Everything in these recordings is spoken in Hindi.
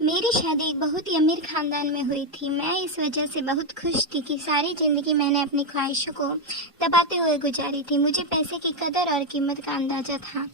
मेरी शादी एक बहुत ही अमीर खानदान में हुई थी। मैं इस वजह से बहुत खुश थी कि सारी ज़िंदगी मैंने अपनी ख्वाहिशों को दबाते हुए गुजारी थी। मुझे पैसे की कदर और कीमत का अंदाज़ा था।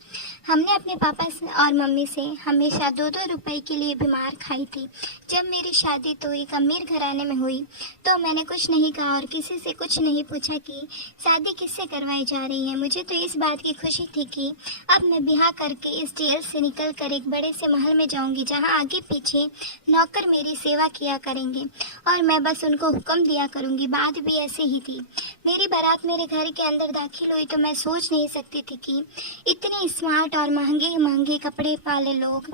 हमने अपने पापा और मम्मी से हमेशा 2-2 रुपए के लिए भी मार खाई थी। जब मेरी शादी तो एक अमीर घराने में हुई तो मैंने कुछ नहीं कहा और किसी से कुछ नहीं पूछा कि शादी किससे करवाई जा रही है। मुझे तो इस बात की खुशी थी कि अब मैं ब्याह करके इस जेल से निकल कर एक बड़े से महल में जाऊंगी, जहां आगे पीछे नौकर मेरी सेवा किया करेंगे और मैं बस उनको हुक्म दिया करूंगी। बात भी ऐसे ही थी। मेरी बारात मेरे घर के अंदर दाखिल हुई तो मैं सोच नहीं सकती थी कि इतने स्मार्ट और महंगे महंगे कपड़े वाले लोग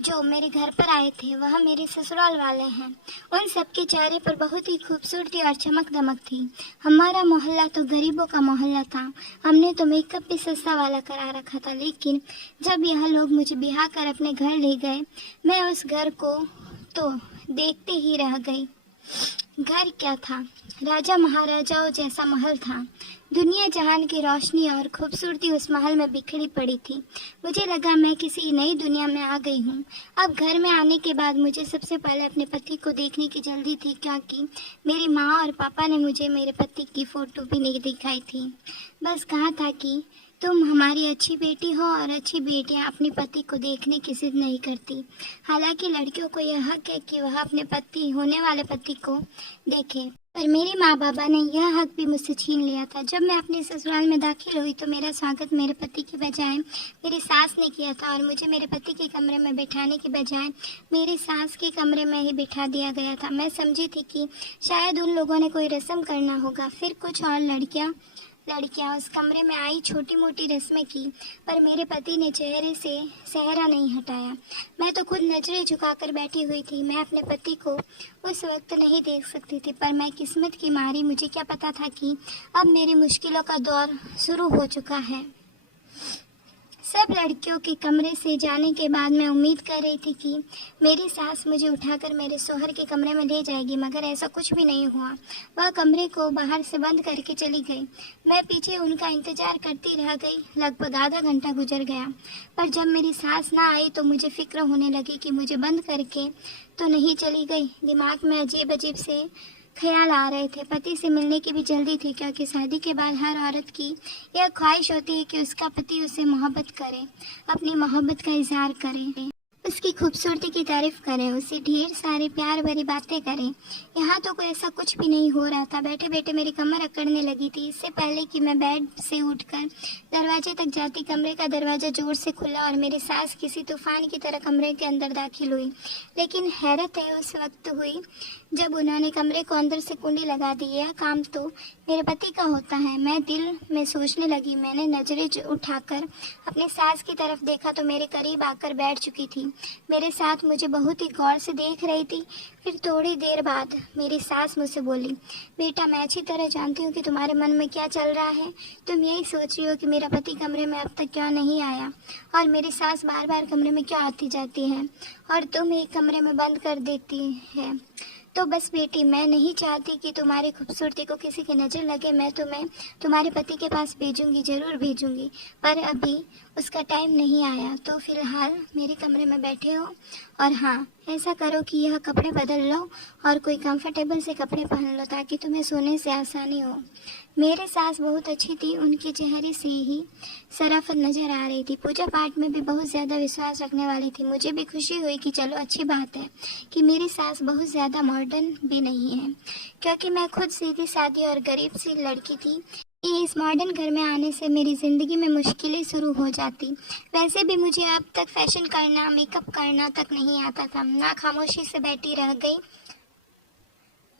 जो मेरे घर पर आए थे वह मेरे ससुराल वाले हैं। उन सबके चेहरे पर बहुत ही खूबसूरती और चमक दमक थी। हमारा मोहल्ला तो गरीबों का मोहल्ला था। हमने तो मेकअप भी सस्ता वाला करा रखा था, लेकिन जब यह लोग मुझे ब्याह कर अपने घर ले गए, मैं उस घर को तो देखते ही रह गई। घर क्या था, राजा महाराजाओं जैसा महल था। दुनिया जहान की रोशनी और खूबसूरती उस महल में बिखरी पड़ी थी। मुझे लगा मैं किसी नई दुनिया में आ गई हूँ। अब घर में आने के बाद मुझे सबसे पहले अपने पति को देखने की जल्दी थी, क्योंकि मेरी माँ और पापा ने मुझे मेरे पति की फोटो भी नहीं दिखाई थी। बस कहा था कि तुम हमारी अच्छी बेटी हो और अच्छी बेटियां अपने पति को देखने की जिद नहीं करती। हालांकि लड़कियों को यह हक है कि वह अपने पति होने वाले पति को देखें, पर मेरे माँ बाबा ने यह हक भी मुझसे छीन लिया था। जब मैं अपने ससुराल में दाखिल हुई तो मेरा स्वागत मेरे पति की बजाय मेरी सास ने किया था, और मुझे मेरे पति के कमरे में बिठाने के बजाय मेरी सास के कमरे में ही बिठा दिया गया था। मैं समझी थी कि शायद उन लोगों ने कोई रस्म करना होगा। फिर कुछ और लड़कियां उस कमरे में आई, छोटी मोटी रस्में की, पर मेरे पति ने चेहरे से सेहरा नहीं हटाया। मैं तो खुद नजरें झुकाकर बैठी हुई थी। मैं अपने पति को उस वक्त नहीं देख सकती थी, पर मैं किस्मत की मारी, मुझे क्या पता था कि अब मेरी मुश्किलों का दौर शुरू हो चुका है। सब लड़कियों के कमरे से जाने के बाद मैं उम्मीद कर रही थी कि मेरी सास मुझे उठाकर मेरे शौहर के कमरे में ले जाएगी, मगर ऐसा कुछ भी नहीं हुआ। वह कमरे को बाहर से बंद करके चली गई। मैं पीछे उनका इंतजार करती रह गई। लगभग आधा घंटा गुजर गया, पर जब मेरी सास ना आई तो मुझे फिक्र होने लगी कि मुझे बंद करके तो नहीं चली गई। दिमाग में अजीब अजीब से ख्याल आ रहे थे। पति से मिलने की भी जल्दी थी, क्योंकि शादी के बाद हर औरत की यह ख्वाहिश होती है कि उसका पति उसे मोहब्बत करे, अपनी मोहब्बत का इजहार करे, उसकी खूबसूरती की तारीफ करें, उसे ढेर सारी प्यार भरी बातें करें। यहाँ तो कोई ऐसा कुछ भी नहीं हो रहा था। बैठे बैठे मेरी कमर अकड़ने लगी थी। इससे पहले कि मैं बेड से उठकर दरवाजे तक जाती, कमरे का दरवाजा जोर से खुला और मेरी सास किसी तूफान की तरह कमरे के अंदर दाखिल हुई। लेकिन हैरत है उस वक्त हुई जब उन्होंने कमरे को अंदर से कुंडी लगा दी। यह काम तो मेरे पति का होता है, मैं दिल में सोचने लगी। मैंने नजरें उठाकर अपनी सास की तरफ देखा तो मेरे करीब आकर बैठ चुकी थी। मेरे साथ मुझे बहुत ही गौर से देख रही थी। फिर थोड़ी देर बाद मेरी सास मुझसे बोली, बेटा, मैं अच्छी तरह जानती हूँ कि तुम्हारे मन में क्या चल रहा है। तुम यही सोच रही हो कि मेरा पति कमरे में अब तक क्यों नहीं आया और मेरी सास बार बार कमरे में क्यों आती जाती है और तुम एक कमरे में बंद कर देती है। तो बस बेटी, मैं नहीं चाहती कि तुम्हारी खूबसूरती को किसी की नज़र लगे। मैं तुम्हें तुम्हारे पति के पास भेजूंगी, ज़रूर भेजूंगी, पर अभी उसका टाइम नहीं आया। तो फिलहाल मेरे कमरे में बैठे हो, और हाँ, ऐसा करो कि यह कपड़े बदल लो और कोई कंफर्टेबल से कपड़े पहन लो ताकि तुम्हें सोने से आसानी हो। मेरी सास बहुत अच्छी थी। उनके चेहरे से ही शराफत नजर आ रही थी। पूजा पाठ में भी बहुत ज़्यादा विश्वास रखने वाली थी। मुझे भी खुशी हुई कि चलो अच्छी बात है कि मेरी सास बहुत ज़्यादा मॉडर्न भी नहीं है, क्योंकि मैं खुद सीधी सादी और गरीब सी लड़की थी। इस मॉडर्न घर में आने से मेरी ज़िंदगी में मुश्किलें शुरू हो जाती। वैसे भी मुझे अब तक फैशन करना, मेकअप करना तक नहीं आता था। ना खामोशी से बैठी रह गई।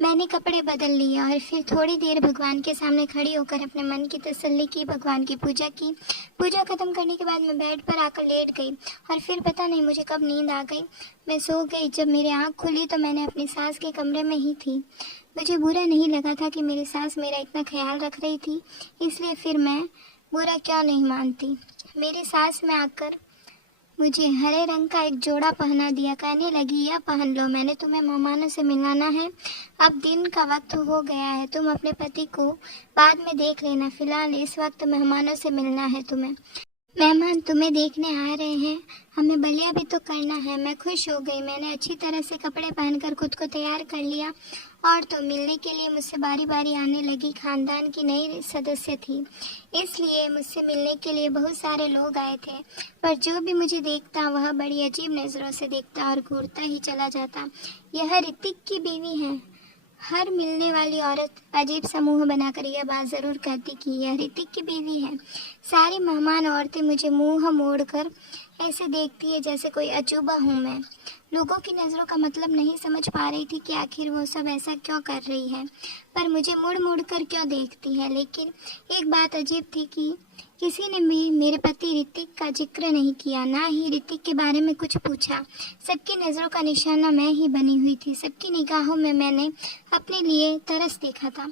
मैंने कपड़े बदल लिए और फिर थोड़ी देर भगवान के सामने खड़ी होकर अपने मन की तसल्ली की, भगवान की पूजा की। पूजा खत्म करने के बाद मैं बेड पर आकर लेट गई और फिर पता नहीं मुझे कब नींद आ गई। मैं सो गई। जब मेरी आँख खुली तो मैंने अपनी सास के कमरे में ही थी। मुझे बुरा नहीं लगा था कि मेरी सास मेरा इतना ख्याल रख रही थी, इसलिए फिर मैं बुरा क्यों नहीं मानती। मेरी सास में आकर मुझे हरे रंग का एक जोड़ा पहना दिया। कहने लगी, यह पहन लो, मैंने तुम्हें मेहमानों से मिलवाना है। अब दिन का वक्त हो गया है, तुम अपने पति को बाद में देख लेना, फिलहाल इस वक्त मेहमानों से मिलना है तुम्हें। मेहमान तुम्हें देखने आ रहे हैं, हमें बलिया भी तो करना है। मैं खुश हो गई। मैंने अच्छी तरह से कपड़े पहनकर खुद को तैयार कर लिया और तो मिलने के लिए मुझसे बारी बारी आने लगी। खानदान की नई सदस्य थी, इसलिए मुझसे मिलने के लिए बहुत सारे लोग आए थे। पर जो भी मुझे देखता वह बड़ी अजीब नज़रों से देखता और घूरता ही चला जाता। यह ऋतिक की बीवी है। हर मिलने वाली औरत अजीब समूह बनाकर यह बात ज़रूर कहती कि यह ऋतिक की बीवी है। सारी मेहमान औरतें मुझे मुंह मोड़कर ऐसे देखती है जैसे कोई अजूबा हूँ मैं। लोगों की नज़रों का मतलब नहीं समझ पा रही थी कि आखिर वो सब ऐसा क्यों कर रही है, पर मुझे मुड़ मुड़ कर क्यों देखती है। लेकिन एक बात अजीब थी कि किसी ने भी मेरे पति ऋतिक का जिक्र नहीं किया, ना ही ऋतिक के बारे में कुछ पूछा। सबकी नज़रों का निशाना मैं ही बनी हुई थी। सबकी निगाहों में मैंने अपने लिए तरस देखा था।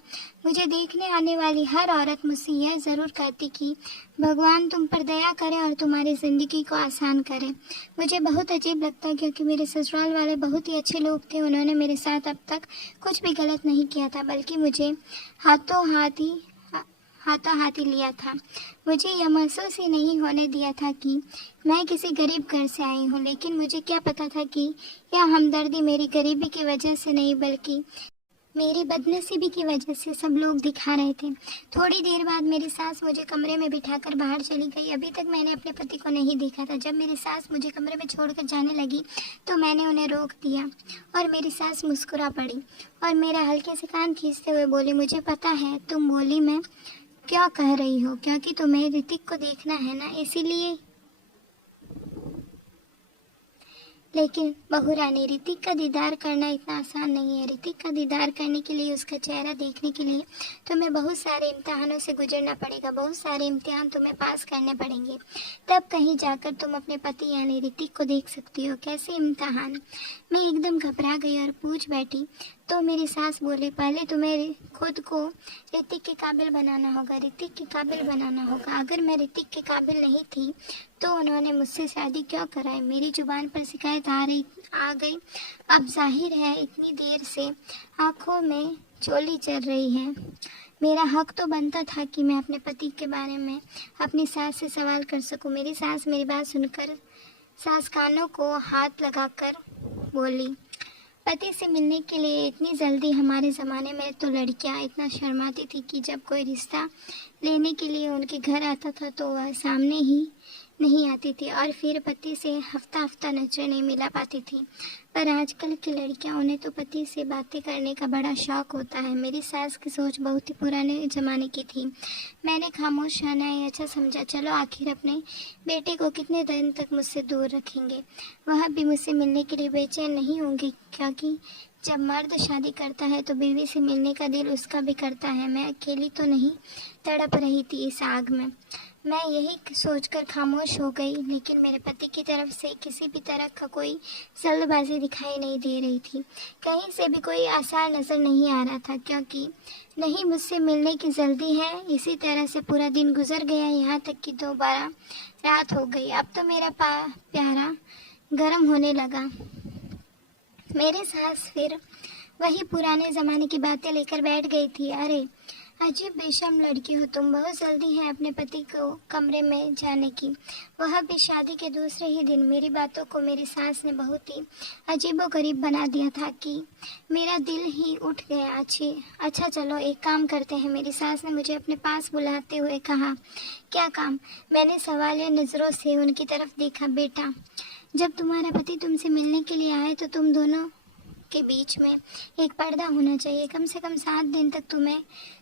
मुझे देखने आने वाली हर औरत मुझसे यह ज़रूर कहती कि भगवान तुम पर दया करे और तुम्हारी ज़िंदगी को आसान करे। मुझे बहुत अजीब लगता क्योंकि मेरे ससुराल वाले बहुत ही अच्छे लोग थे। उन्होंने मेरे साथ अब तक कुछ भी गलत नहीं किया था, बल्कि मुझे हाथों हाथ ही लिया था। मुझे यह महसूस ही नहीं होने दिया था कि मैं किसी गरीब घर से आई हूँ। लेकिन मुझे क्या पता था कि यह हमदर्दी मेरी गरीबी की वजह से नहीं, बल्कि मेरी बदनसीबी की वजह से सब लोग दिखा रहे थे। थोड़ी देर बाद मेरी सास मुझे कमरे में बिठाकर बाहर चली गई। अभी तक मैंने अपने पति को नहीं देखा था। जब मेरी सास मुझे कमरे में छोड़कर जाने लगी तो मैंने उन्हें रोक दिया और मेरी सास मुस्कुरा पड़ी और मेरा हल्के से कान खींचते हुए बोली, मुझे पता है तुम बोली मैं क्या कह रही हो, क्योंकि तुम्हें ऋतिक को देखना है ना, इसीलिए। लेकिन बहू रानी, ऋतिक का दीदार करना इतना आसान नहीं है। ऋतिक का दीदार करने के लिए, उसका चेहरा देखने के लिए तुम्हें बहुत सारे इम्तिहानों से गुजरना पड़ेगा। बहुत सारे इम्तिहान तुम्हें पास करने पड़ेंगे, तब कहीं जाकर तुम अपने पति यानी ऋतिक को देख सकती हो। कैसे इम्तिहान? मैं एकदम घबरा गई और पूछ बैठी। तो मेरी सास बोली, पहले तुम्हें खुद को ऋतिक के काबिल बनाना होगा, ऋतिक के काबिल बनाना होगा। अगर मैं ऋतिक के काबिल नहीं थी तो उन्होंने मुझसे शादी क्यों कराई? मेरी जुबान पर शिकायत आ गई। अब जाहिर है इतनी देर से आंखों में चोली चल रही है। मेरा हक तो बनता था कि मैं अपने पति के बारे में अपनी सास से सवाल कर सकूं। मेरी सास मेरी बात सुनकर सास कानों को हाथ लगाकर बोली, पति से मिलने के लिए इतनी जल्दी? हमारे ज़माने में तो लड़कियां इतना शर्माती थी कि जब कोई रिश्ता लेने के लिए उनके घर आता था तो वह सामने ही नहीं आती थी और फिर पति से हफ्ता हफ्ता नजरें नहीं मिला पाती थी। पर आजकल की लड़कियां, उन्हें तो पति से बातें करने का बड़ा शौक होता है। मेरी सास की सोच बहुत ही पुराने ज़माने की थी। मैंने खामोश रहना ही अच्छा समझा। चलो, आखिर अपने बेटे को कितने दिन तक मुझसे दूर रखेंगे? वह भी मुझसे मिलने के लिए बेचैन नहीं होंगे, क्योंकि जब मर्द शादी करता है तो बीवी से मिलने का दिल उसका भी करता है। मैं अकेली तो नहीं तड़प रही थी इस आग में। मैं यही सोचकर खामोश हो गई, लेकिन मेरे पति की तरफ से किसी भी तरह का कोई जल्दबाजी दिखाई नहीं दे रही थी। कहीं से भी कोई आसार नज़र नहीं आ रहा था, क्योंकि नहीं मुझसे मिलने की जल्दी है। इसी तरह से पूरा दिन गुजर गया, यहाँ तक कि दोबारा रात हो गई। अब तो मेरा प्यारा गर्म होने लगा। मेरी सास फिर वही पुराने ज़माने की बातें लेकर बैठ गई थी। अरे अजीब बेशर्म लड़की हो तुम, बहुत जल्दी है अपने पति को कमरे में जाने की, वह भी शादी के दूसरे ही दिन। मेरी बातों को मेरी सास ने बहुत ही अजीबोगरीब बना दिया था कि मेरा दिल ही उठ गया। अच्छा चलो एक काम करते हैं, मेरी सास ने मुझे अपने पास बुलाते हुए कहा। क्या काम? मैंने सवालिया नज़रों से उनकी तरफ देखा। बेटा, जब तुम्हारा पति तुमसे मिलने के लिए आए तो तुम दोनों के बीच में एक पर्दा होना चाहिए। कम से कम 7 दिन तक तुम्हें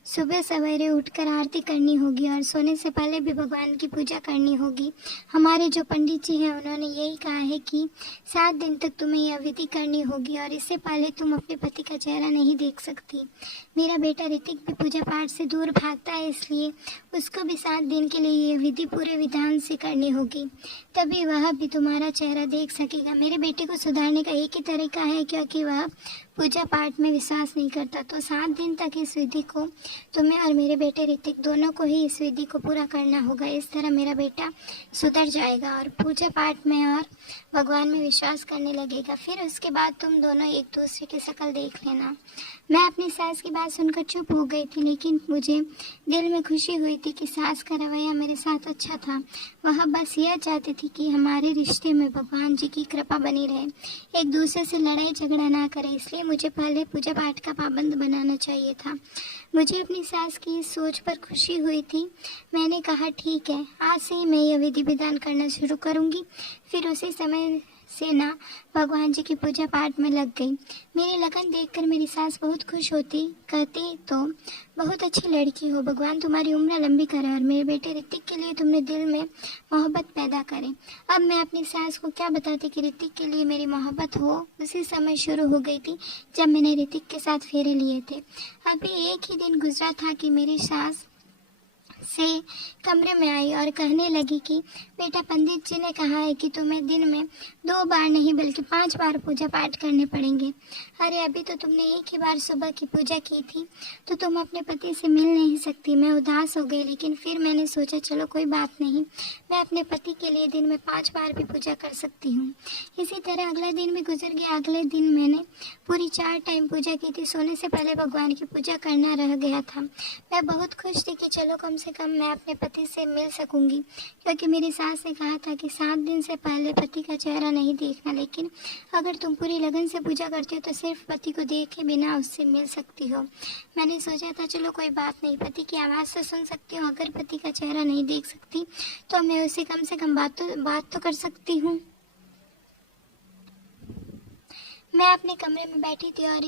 सुबह सवेरे उठकर आरती करनी होगी और सोने से पहले भी भगवान की पूजा करनी होगी। हमारे जो पंडित जी हैं उन्होंने यही कहा है कि 7 दिन तक तुम्हें यह विधि करनी होगी और इससे पहले तुम अपने पति का चेहरा नहीं देख सकती। मेरा बेटा ऋतिक भी पूजा पाठ से दूर भागता है, इसलिए उसको भी 7 दिन के लिए ये विधि पूरे विधान से करनी होगी, तभी वह भी तुम्हारा चेहरा देख सकेगा। मेरे बेटे को सुधारने का एक ही तरीका है, क्योंकि वह वह पूजा पाठ में विश्वास नहीं करता, तो 7 दिन तक इस विधि को तुम्हें और मेरे बेटे ऋतिक दोनों को ही इस विधि को पूरा करना होगा। इस तरह मेरा बेटा सुधर जाएगा और पूजा पाठ में और भगवान में विश्वास करने लगेगा। फिर उसके बाद तुम दोनों एक दूसरे की शक्ल देख लेना। मैं अपनी सास की बात सुनकर चुप हो गई थी, लेकिन मुझे दिल में खुशी हुई थी कि सास का रवैया मेरे साथ अच्छा था। वह बस यह चाहती थी कि हमारे रिश्ते में भगवान जी की कृपा बनी रहे, एक दूसरे से लड़ाई झगड़ा ना करें। इसलिए मुझे पहले पूजा पाठ का पाबंद बनाना चाहिए था। मुझे अपनी सास की इस सोच पर खुशी हुई थी। मैंने कहा ठीक है, आज से ही मैं यह विधि विधान करना शुरू करूँगी। फिर उसी समय से ना भगवान जी की पूजा पाठ में लग गई। मेरी लगन देखकर मेरी सास बहुत खुश होती, कहती तो बहुत अच्छी लड़की हो, भगवान तुम्हारी उम्र लंबी करे और मेरे बेटे ऋतिक के लिए तुमने दिल में मोहब्बत पैदा करे। अब मैं अपनी सास को क्या बताती कि ऋतिक के लिए मेरी मोहब्बत हो उसी समय शुरू हो गई थी जब मैंने ऋतिक के साथ फेरे लिए थे। अभी एक ही दिन गुजरा था कि मेरी सास से कमरे में आई और कहने लगी कि बेटा, पंडित जी ने कहा है कि तुम्हें दिन में 2 बार नहीं बल्कि 5 बार पूजा पाठ करने पड़ेंगे। अरे अभी तो तुमने एक ही बार सुबह की पूजा की थी, तो तुम अपने पति से मिल नहीं सकती। मैं उदास हो गई, लेकिन फिर मैंने सोचा चलो कोई बात नहीं, मैं अपने पति के लिए दिन में 5 बार भी पूजा कर सकती हूँ। इसी तरह अगला दिन भी गुजर गया। अगले दिन मैंने पूरी 4 टाइम पूजा की थी। सोने से पहले भगवान की पूजा करना रह गया था। मैं बहुत खुश थी कि चलो कम से कम मैं अपने पति से मिल सकूंगी, क्योंकि मेरी सास ने कहा था कि 7 दिन से पहले पति का चेहरा नहीं देखना। लेकिन अगर तुम पूरी लगन से पूजा करती हो तो सिर्फ पति को देखे बिना उससे मिल सकती हो। मैंने सोचा था चलो कोई बात नहीं, पति की आवाज़ तो सुन सकती हूँ, अगर पति का चेहरा नहीं देख सकती तो मैं उससे कम से कम बात तो कर सकती हूँ। मैं अपने कमरे में बैठी थी और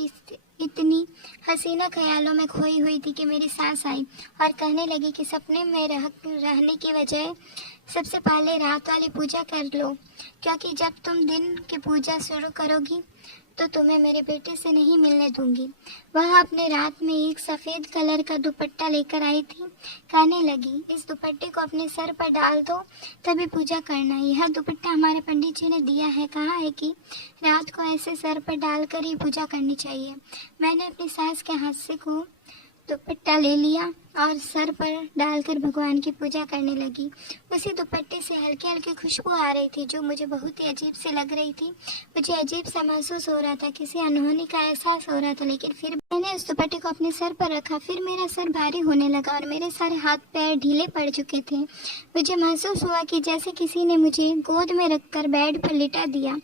इतनी हसीना ख्यालों में खोई हुई थी कि मेरी सास आई और कहने लगी कि सपने में रहने की बजाय सबसे पहले रात वाली पूजा कर लो, क्योंकि जब तुम दिन की पूजा शुरू करोगी तो तुम्हें मेरे बेटे से नहीं मिलने दूंगी। वह अपने रात में एक सफ़ेद कलर का दुपट्टा लेकर आई थी। कहने लगी इस दुपट्टे को अपने सर पर डाल दो, तभी पूजा करना। यह दुपट्टा हमारे पंडित जी ने दिया है, कहा है कि रात को ऐसे सर पर डालकर ही पूजा करनी चाहिए। मैंने अपनी सास के हाथ से को दुपट्टा ले लिया और सर पर डालकर भगवान की पूजा करने लगी। उसी दुपट्टे से हल्की हल्की खुशबू आ रही थी जो मुझे बहुत ही अजीब से लग रही थी। मुझे अजीब सा महसूस हो रहा था, किसी अनहोनी का एहसास हो रहा था। लेकिन फिर मैंने उस दुपट्टे को अपने सर पर रखा। फिर मेरा सर भारी होने लगा और मेरे सारे हाथ पैर ढीले पड़ चुके थे। मुझे महसूस हुआ कि जैसे किसी ने मुझे गोद में रखकर बेड पर लिटा दिया।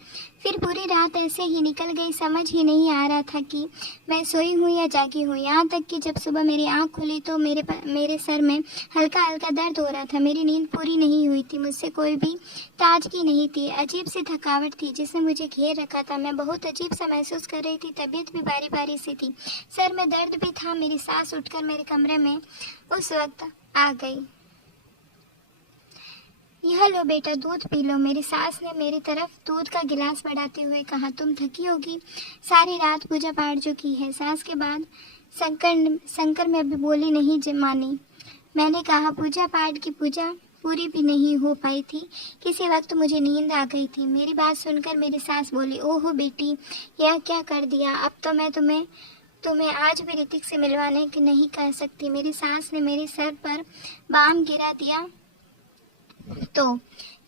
फिर पूरी रात ऐसे ही निकल गई, समझ ही नहीं आ रहा था कि मैं सोई हूँ या जागी हूँ। यहाँ तक कि जब सुबह मेरी आँख खुली तो मेरे सर में हल्का हल्का दर्द हो रहा था। मेरी नींद पूरी नहीं हुई थी, मुझसे कोई भी ताजगी नहीं थी। अजीब सी थकावट थी जिसने मुझे घेर रखा था। मैं बहुत अजीब सा महसूस कर रही थी, तबीयत भी बारी बारी सी थी, सर में दर्द भी था। मेरी सास उठकर मेरे कमरे में उस वक्त आ गई। यह लो बेटा, दूध पी लो। मेरी सास ने मेरी तरफ दूध का गिलास बढ़ाते हुए कहा, तुम थकी होगी, सारी रात पूजा पाठ जो की है। सास के बाद शंकर में भी बोली नहीं मानी। मैंने कहा पूजा पाठ की पूजा पूरी भी नहीं हो पाई थी, किसी वक्त मुझे नींद आ गई थी। मेरी बात सुनकर मेरी सास बोली, ओहो बेटी, यह क्या कर दिया, अब तो मैं तुम्हें आज भी ऋतिक से मिलवाने की नहीं कह सकती। मेरी सास ने मेरे सर पर बाम गिरा दिया। तो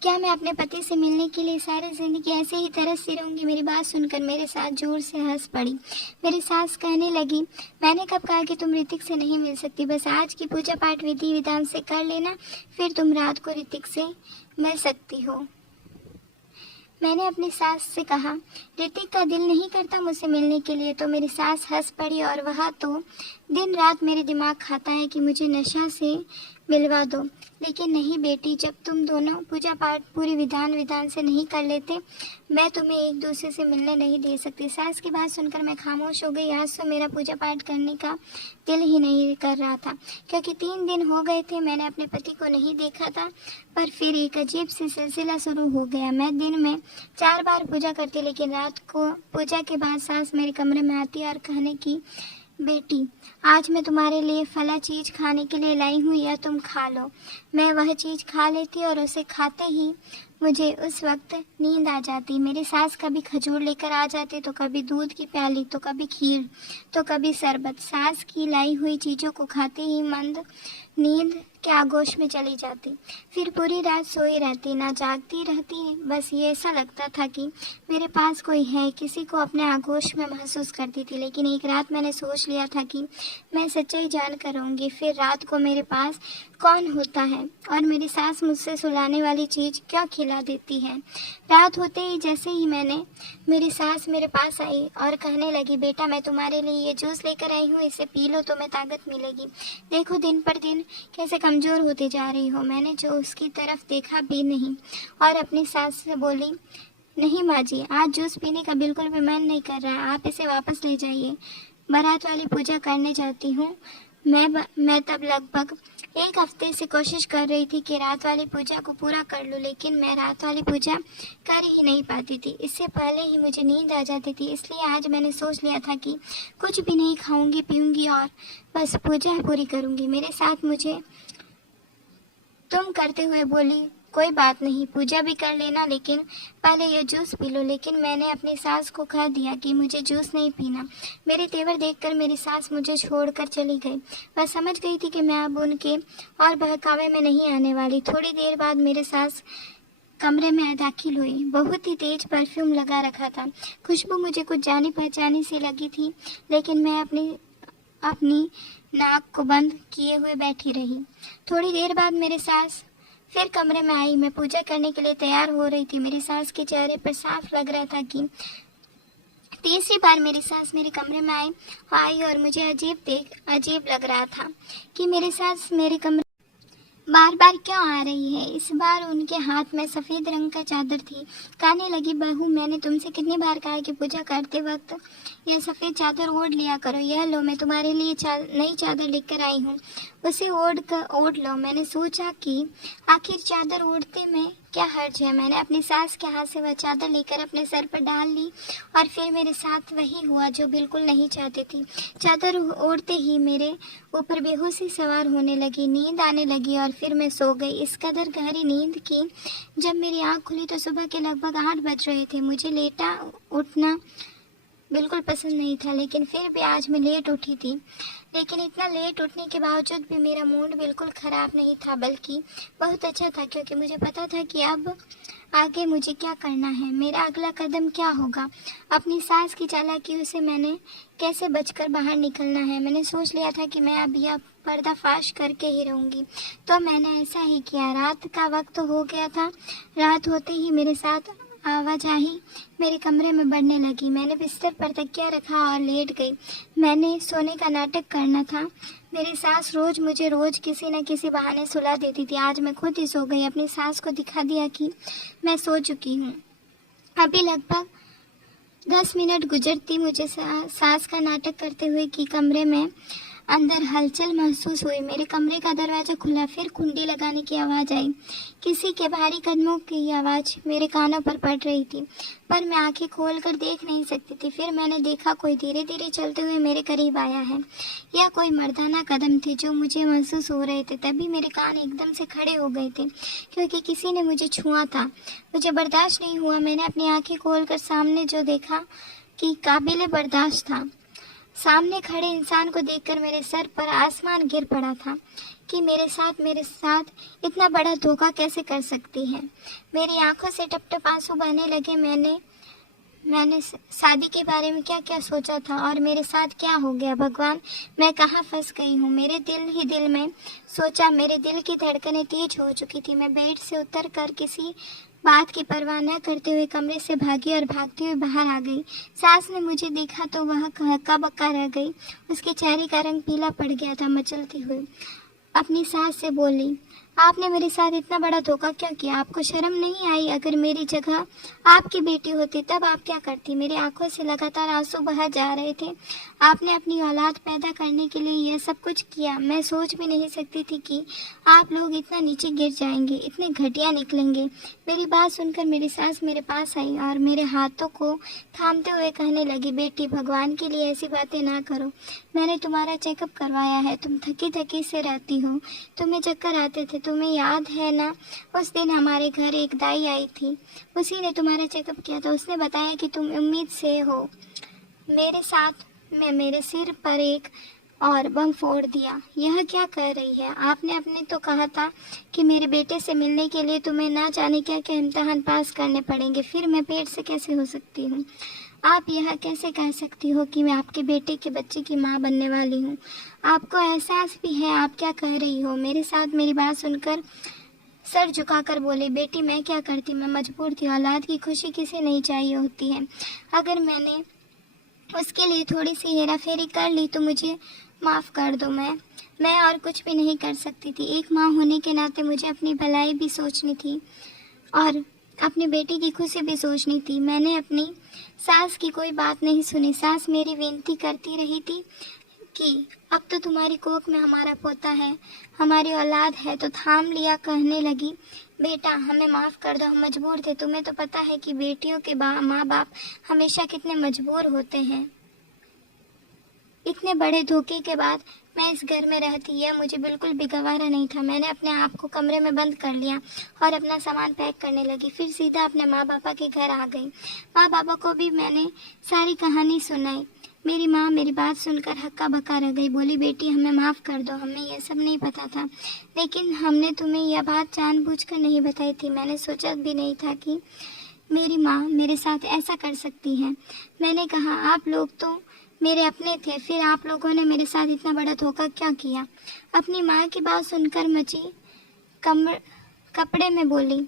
क्या मैं अपने पति से मिलने के लिए सारी जिंदगी ऐसे ही तरसती रहूंगी? मेरी बात सुनकर मेरे साथ जोर से हंस पड़ी। मेरी सास कहने लगी, मैंने कब कहा कि तुम ऋतिक से नहीं मिल सकती? बस आज की पूजा पाठ विधि विधान से कर लेना, फिर तुम रात को ऋतिक से मिल सकती हो। मैंने अपनी सास से कहा, ऋतिक का दिल नहीं करता मुझसे मिलने के लिए? तो मेरी सास हंस पड़ी और वह तो दिन रात मेरे दिमाग खाता है कि मुझे नशा से मिलवा दो। लेकिन नहीं बेटी, जब तुम दोनों पूजा पाठ पूरी विधान से नहीं कर लेते, मैं तुम्हें एक दूसरे से मिलने नहीं दे सकती। सास की बात सुनकर मैं खामोश हो गई। आज तो मेरा पूजा पाठ करने का दिल ही नहीं कर रहा था, क्योंकि 3 दिन हो गए थे मैंने अपने पति को नहीं देखा था। पर फिर एक अजीब सी सिलसिला शुरू हो गया। मैं दिन में 4 बार पूजा करती, लेकिन रात को पूजा के बाद सास मेरे कमरे में आती और कहने की, बेटी आज मैं तुम्हारे लिए फला चीज़ खाने के लिए लाई हूँ, या तुम खा लो। मैं वह चीज़ खा लेती और उसे खाते ही मुझे उस वक्त नींद आ जाती। मेरी सास कभी खजूर लेकर आ जाते, तो कभी दूध की प्याली, तो कभी खीर, तो कभी शरबत। सास की लाई हुई चीज़ों को खाते ही मंद नींद के आगोश में चली जाती। फिर पूरी रात सोई रहती, ना जागती रहती। बस ये ऐसा लगता था कि मेरे पास कोई है, किसी को अपने आगोश में महसूस करती थी। लेकिन एक रात मैंने सोच लिया था कि मैं सच्चाई जान कर रहूँगी। फिर रात को मेरे पास कौन होता है और मेरी सास मुझसे सुलाने वाली चीज़ क्यों खिला देती है। रात होते ही जैसे ही मेरी सास मेरे पास आई और कहने लगी, बेटा मैं तुम्हारे लिए ये जूस लेकर आई हूँ, इसे पी लो, तुम्हें ताकत मिलेगी। देखो दिन पर दिन कैसे कमज़ोर होती जा रही हो। मैंने जो उसकी तरफ देखा भी नहीं और अपनी सास से बोली, नहीं माँ जी, आज जूस पीने का बिल्कुल भी मन नहीं कर रहा, आप इसे वापस ले जाइए। बारात वाली पूजा करने जाती हूँ। मैं तब लगभग एक हफ्ते से कोशिश कर रही थी कि रात वाली पूजा को पूरा कर लूँ, लेकिन मैं रात वाली पूजा कर ही नहीं पाती थी। इससे पहले ही मुझे नींद आ जाती थी। इसलिए आज मैंने सोच लिया था कि कुछ भी नहीं खाऊंगी पीऊंगी और बस पूजा पूरी करूंगी। मेरे साथ मुझे तुम करते हुए बोली, कोई बात नहीं, पूजा भी कर लेना, लेकिन पहले ये जूस पी लो। लेकिन मैंने अपनी सास को कह दिया कि मुझे जूस नहीं पीना। मेरे तेवर देखकर मेरी सास मुझे छोड़कर चली गई। वह समझ गई थी कि मैं अब उनके और बहकावे में नहीं आने वाली। थोड़ी देर बाद मेरे सास कमरे में दाखिल हुई। बहुत ही तेज परफ्यूम लगा रखा था। खुशबू मुझे कुछ जानी पहचानी सी लगी थी, लेकिन मैं अपनी नाक को बंद किए हुए बैठी रही। थोड़ी देर बाद मेरे सास फिर कमरे में आई। मैं पूजा करने के लिए तैयार हो रही थी। मेरी सास के चेहरे पर साफ लग रहा था कि तीसरी बार मेरी सास मेरे कमरे में आई और मुझे अजीब लग रहा था कि मेरी सास मेरे कमरे बार बार क्यों आ रही है। इस बार उनके हाथ में सफ़ेद रंग का चादर थी। कहने लगी, बहू मैंने तुमसे कितनी बार कहा है कि पूजा करते वक्त यह सफ़ेद चादर ओढ़ लिया करो। यह लो, मैं तुम्हारे लिए नई चादर लेकर आई हूँ, उसे ओढ़ लो। मैंने सोचा कि आखिर चादर ओढ़ते में क्या हर्ज है। मैंने अपनी सास के हाथ से वह चादर लेकर अपने सर पर डाल ली और फिर मेरे साथ वही हुआ जो बिल्कुल नहीं चाहती थी। चादर ओढ़ते ही मेरे ऊपर बेहोशी सवार होने लगी, नींद आने लगी और फिर मैं सो गई। इस कदर गहरी नींद की जब मेरी आँख खुली तो सुबह के लगभग 8 बज रहे थे। मुझे लेटा उठना बिल्कुल पसंद नहीं था, लेकिन फिर भी आज मैं लेट उठी थी। लेकिन इतना लेट उठने के बावजूद भी मेरा मूड बिल्कुल ख़राब नहीं था, बल्कि बहुत अच्छा था, क्योंकि मुझे पता था कि अब आगे मुझे क्या करना है, मेरा अगला कदम क्या होगा। अपनी सास की चालाकियों से मैंने कैसे बचकर बाहर निकलना है। मैंने सोच लिया था कि मैं अब यह पर्दाफाश करके ही रहूँगी, तो मैंने ऐसा ही किया। रात का वक्त हो गया था। रात होते ही मेरे साथ आवाजाही मेरे कमरे में बढ़ने लगी। मैंने बिस्तर पर तकिया रखा और लेट गई। मैंने सोने का नाटक करना था। मेरी सास मुझे रोज किसी न किसी बहाने सुला देती थी। आज मैं खुद ही सो गई। अपनी सास को दिखा दिया कि मैं सो चुकी हूँ। अभी लगभग 10 मिनट गुजरती मुझे सास का नाटक करते हुए कि कमरे में अंदर हलचल महसूस हुई। मेरे कमरे का दरवाज़ा खुला, फिर कुंडी लगाने की आवाज़ आई। किसी के भारी कदमों की आवाज़ मेरे कानों पर पड़ रही थी, पर मैं आंखें खोलकर देख नहीं सकती थी। फिर मैंने देखा कोई धीरे धीरे चलते हुए मेरे करीब आया है। यह कोई मर्दाना कदम थे जो मुझे महसूस हो रहे थे। तभी मेरे कान एकदम से खड़े हो गए थे, क्योंकि किसी ने मुझे छुआ था। मुझे बर्दाश्त नहीं हुआ। मैंने अपनी आंखें खोलकर सामने जो देखा कि काबिले बर्दाश्त था। सामने खड़े इंसान को देखकर मेरे सर पर आसमान गिर पड़ा था कि मेरे साथ इतना बड़ा धोखा कैसे कर सकती है। मेरी आंखों से टप टप आंसू बहने लगे। मैंने शादी के बारे में क्या क्या सोचा था और मेरे साथ क्या हो गया। भगवान, मैं कहाँ फंस गई हूँ। मेरे दिल में सोचा। मेरे दिल की धड़कनें तेज हो चुकी थी। मैं बेड से उतर कर किसी बात की परवाह न करते हुए कमरे से भागी और भागती हुई बाहर आ गई। सास ने मुझे देखा तो वह हक्का बक्का रह गई। उसके चेहरे का रंग पीला पड़ गया था। मचलती हुई अपनी सास से बोली, आपने मेरे साथ इतना बड़ा धोखा क्यों किया? आपको शर्म नहीं आई? अगर मेरी जगह आपकी बेटी होती तब आप क्या करती? मेरी आंखों से लगातार आंसू बह जा रहे थे। आपने अपनी औलाद पैदा करने के लिए यह सब कुछ किया। मैं सोच भी नहीं सकती थी कि आप लोग इतना नीचे गिर जाएंगे, इतने घटिया निकलेंगे। मेरी बात सुनकर मेरी सास मेरे पास आई और मेरे हाथों को थामते हुए कहने लगी, बेटी भगवान के लिए ऐसी बातें ना करो। मैंने तुम्हारा चेकअप करवाया है। तुम थकी थकी से रहती हो, तुम्हें चक्कर आते थे, तुम्हें याद है ना, उस दिन हमारे घर एक दाई आई थी, उसी ने तुम्हारा चेकअप किया था। उसने बताया कि तुम उम्मीद से हो मेरे साथ में मेरे सिर पर एक और बम फोड़ दिया। यह क्या कह रही है? आपने अपने तो कहा था कि मेरे बेटे से मिलने के लिए तुम्हें ना जाने क्या क्या इम्तिहान पास करने पड़ेंगे, फिर मैं पेट से कैसे हो सकती हूँ? आप यह कैसे कह सकती हो कि मैं आपके बेटे के बच्चे की माँ बनने वाली हूँ? आपको एहसास भी है आप क्या कह रही हो? मेरे साथ मेरी बात सुनकर सर झुकाकर बोले, बेटी मैं क्या करती, मैं मजबूर थी। औलाद की खुशी किसे नहीं चाहिए होती है। अगर मैंने उसके लिए थोड़ी सी हेरा फेरी कर ली तो मुझे माफ़ कर दो। मैं और कुछ भी नहीं कर सकती थी। एक माँ होने के नाते मुझे अपनी भलाई भी सोचनी थी और अपनी बेटी की खुशी भी सोचनी थी। मैंने अपनी सास की कोई बात नहीं सुनी। सास मेरी विनती करती रही थी कि अब तो तुम्हारी कोख में हमारा पोता है, हमारी औलाद है, तो थाम लिया। कहने लगी, बेटा हमें माफ़ कर दो, हम मजबूर थे। तुम्हें तो पता है कि बेटियों के माँ बाप हमेशा कितने मजबूर होते हैं। इतने बड़े धोखे के बाद मैं इस घर में रहती, यह मुझे बिल्कुल भी गवारा नहीं था। मैंने अपने आप को कमरे में बंद कर लिया और अपना सामान पैक करने लगी। फिर सीधा अपने माँ बापा के घर आ गई। माँ बापा को भी मैंने सारी कहानी सुनाई। मेरी माँ मेरी बात सुनकर हक्का बक्का रह गई। बोली, बेटी हमें माफ़ कर दो, हमें यह सब नहीं पता था, लेकिन हमने तुम्हें यह बात जानबूझकर नहीं बताई थी। मैंने सोचा भी नहीं था कि मेरी माँ मेरे साथ ऐसा कर सकती है। मैंने कहा, आप लोग तो मेरे अपने थे, फिर आप लोगों ने मेरे साथ इतना बड़ा धोखा क्या किया? अपनी माँ की बात सुनकर मची कपड़े में बोली,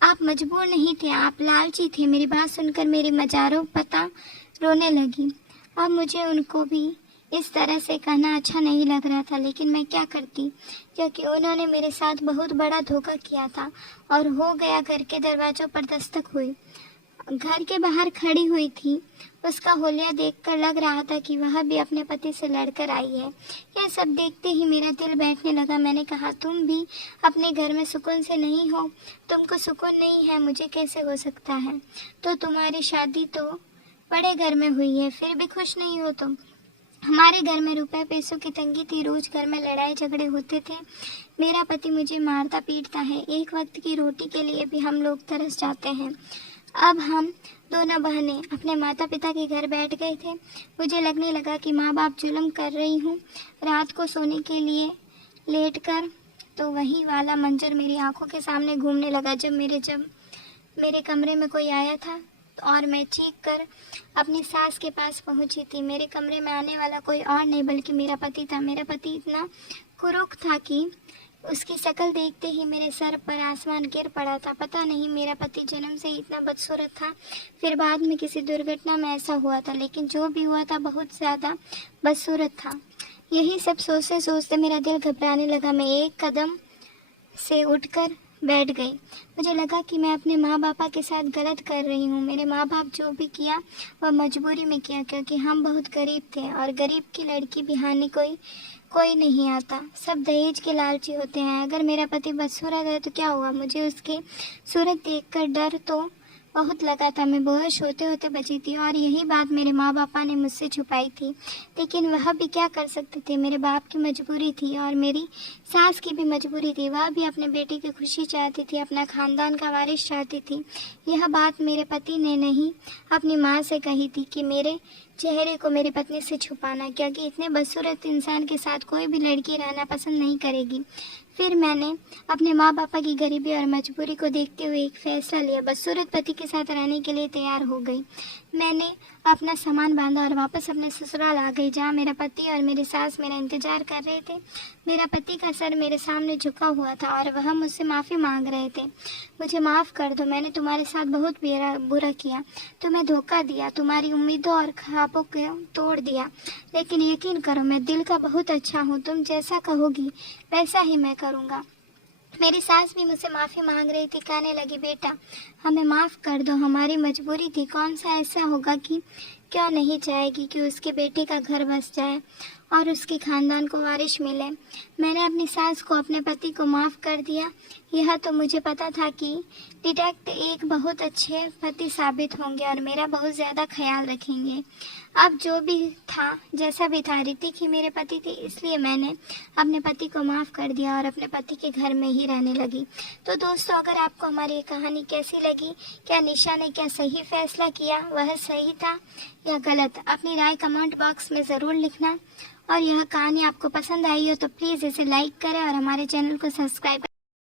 आप मजबूर नहीं थे, आप लालची थे। मेरी बात सुनकर मेरी मजारों पता रोने लगी। अब मुझे उनको भी इस तरह से कहना अच्छा नहीं लग रहा था, लेकिन मैं क्या करती, क्योंकि उन्होंने मेरे साथ बहुत बड़ा धोखा किया था। और हो गया, घर के दरवाजों पर दस्तक हुई। घर के बाहर खड़ी हुई थी। उसका होलिया देखकर लग रहा था कि वह भी अपने पति से लड़कर आई है। यह सब देखते ही मेरा दिल बैठने लगा। मैंने कहा, तुम भी अपने घर में सुकून से नहीं हो? तुमको सुकून नहीं है, मुझे कैसे हो सकता है? तो तुम्हारी शादी तो बड़े घर में हुई है, फिर भी खुश नहीं हो तुम? हमारे घर में रुपए पैसों की तंगी थी, रोज घर में लड़ाई झगड़े होते थे। मेरा पति मुझे मारता पीटता है, एक वक्त की रोटी के लिए भी हम लोग तरस जाते हैं। अब हम दोनों बहनें अपने माता पिता के घर बैठ गए थे। मुझे लगने लगा कि माँ बाप जुल्म कर रही हूँ। रात को सोने के लिए लेटकर तो वही वाला मंजर मेरी आंखों के सामने घूमने लगा। जब मेरे कमरे में कोई आया था और मैं चीख कर अपनी सास के पास पहुंची थी। मेरे कमरे में आने वाला कोई और नहीं बल्कि मेरा पति था। मेरा पति इतना कुरूप था कि उसकी शक्ल देखते ही मेरे सर पर आसमान गिर पड़ा था। पता नहीं मेरा पति जन्म से ही इतना बदसूरत था, फिर बाद में किसी दुर्घटना में ऐसा हुआ था, लेकिन जो भी हुआ था बहुत ज़्यादा बदसूरत था। यही सब सोचते सोचते मेरा दिल घबराने लगा। मैं एक कदम से उठकर बैठ गई। मुझे लगा कि मैं अपने माँ बापा के साथ गलत कर रही हूँ। मेरे माँ बाप जो भी किया वह मजबूरी में किया, क्योंकि हम बहुत गरीब थे और गरीब की लड़की बिहाने कोई नहीं आता। सब दहेज के लालची होते हैं। अगर मेरा पति बदसूरत है तो क्या हुआ? मुझे उसकी सूरत देखकर डर तो बहुत लगा था। मैं बेहोश होते होते बची थी और यही बात मेरे माँ बापा ने मुझसे छुपाई थी, लेकिन वह भी क्या कर सकते थे। मेरे बाप की मजबूरी थी और मेरी सास की भी मजबूरी थी। वह भी अपने बेटे की खुशी चाहती थी, अपना खानदान का वारिस चाहती थी। यह बात मेरे पति ने नहीं अपनी माँ से कही थी कि मेरे चेहरे को मेरी पत्नी से छुपाना, क्योंकि इतने बदसूरत इंसान के साथ कोई भी लड़की रहना पसंद नहीं करेगी। फिर मैंने अपने माँ बापा की गरीबी और मजबूरी को देखते हुए एक फैसला लिया। बदसूरत पति के साथ रहने के लिए तैयार हो गई। मैंने अपना सामान बांधा और वापस अपने ससुराल आ गई, जहाँ मेरा पति और मेरी सास मेरा इंतजार कर रहे थे। मेरा पति का सर मेरे सामने झुका हुआ था और वह मुझसे माफ़ी मांग रहे थे। मुझे माफ़ कर दो, मैंने तुम्हारे साथ बहुत बुरा किया, तुम्हें धोखा दिया, तुम्हारी उम्मीदों और ख्वाबों को तोड़ दिया, लेकिन यकीन करो मैं दिल का बहुत अच्छा हूँ। तुम जैसा कहोगी वैसा ही मैं करूँगा। मेरी सास भी मुझसे माफ़ी मांग रही थी। कहने लगी, बेटा हमें माफ़ कर दो, हमारी मजबूरी थी। कौन सा ऐसा होगा कि क्यों नहीं चाहेगी कि उसके बेटे का घर बस जाए और उसके खानदान को वारिश मिले। मैंने अपनी सास को अपने पति को माफ़ कर दिया। यह तो मुझे पता था कि डिटेक्टिव एक बहुत अच्छे पति साबित होंगे और मेरा बहुत ज़्यादा ख्याल रखेंगे। अब जो भी था, जैसा भी था, ऋतिक ही मेरे पति थे, इसलिए मैंने अपने पति को माफ़ कर दिया और अपने पति के घर में ही रहने लगी। तो दोस्तों, अगर आपको हमारी ये कहानी कैसी लगी, क्या निशा ने क्या सही फैसला किया, वह सही था या गलत, अपनी राय कमेंट बॉक्स में ज़रूर लिखना। और यह कहानी आपको पसंद आई हो तो प्लीज़ इसे लाइक करें और हमारे चैनल को सब्सक्राइब